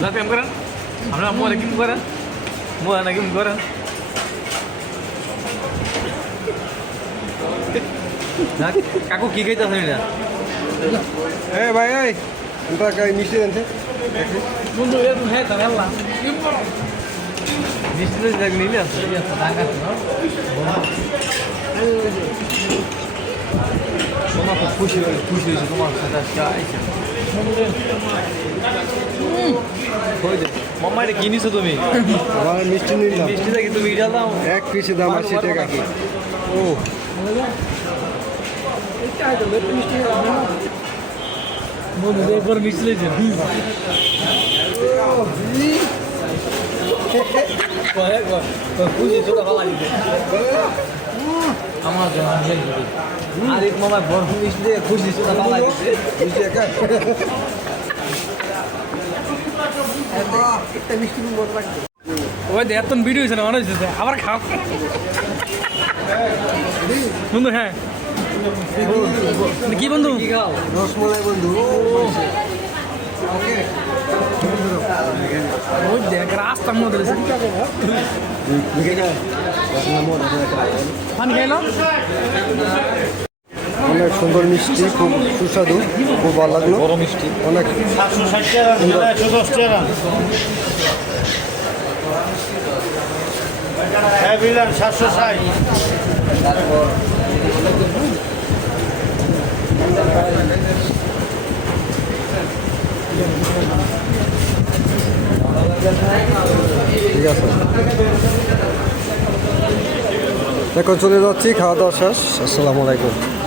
Lah tem keren. আমরা মোয়া নাকি করেন মোয়া নাকি করেন কাকু কি খাইতেছেন এটা এ ভাই এই ওটা কাই মিষ্টি দেনছে বন্ধু এরকম হ্যাঁ তাহলে আল্লাহ মিষ্টি দেখ নিলে আছে তোমার খুব খুশি হয়েছে তোমার সাথে আজকে আইসে মাম্মা এটা কিনিছো তুমি আমার মিষ্টি নিলাম মিষ্টি দেখি তুমি এটা দাও এক পিসে দাম 80 টাকা ও বন্ধু একবার মিষ্টি লেগেছে খুশি ছোট ভালো লাগে আমার আরেক মামা বড় মিষ্টি দিয়ে খুশি ছোট ভালো লাগে মিষ্টি একা একটা মিষ্টি মত লাগবে ওই যে এত ভিডিও হয়েছে না মনে হচ্ছে আবার খাও বন্ধু হ্যাঁ কি বন্ধু কি খাও রসমালাই বন্ধু ওকে ওই দেখ রাস্তার মধ্যে পানি খাইলো অনেক সুন্দর মিষ্টি খুব সুস্বাদু খুব ভালো লাগলো বড় মিষ্টি অনেক 760 টাকা হ্যাঁ বিলেন 760 ঠিক আছে এখন চলে যাচ্ছি খাওয়া দাওয়া শেষ আসসালামু আলাইকুম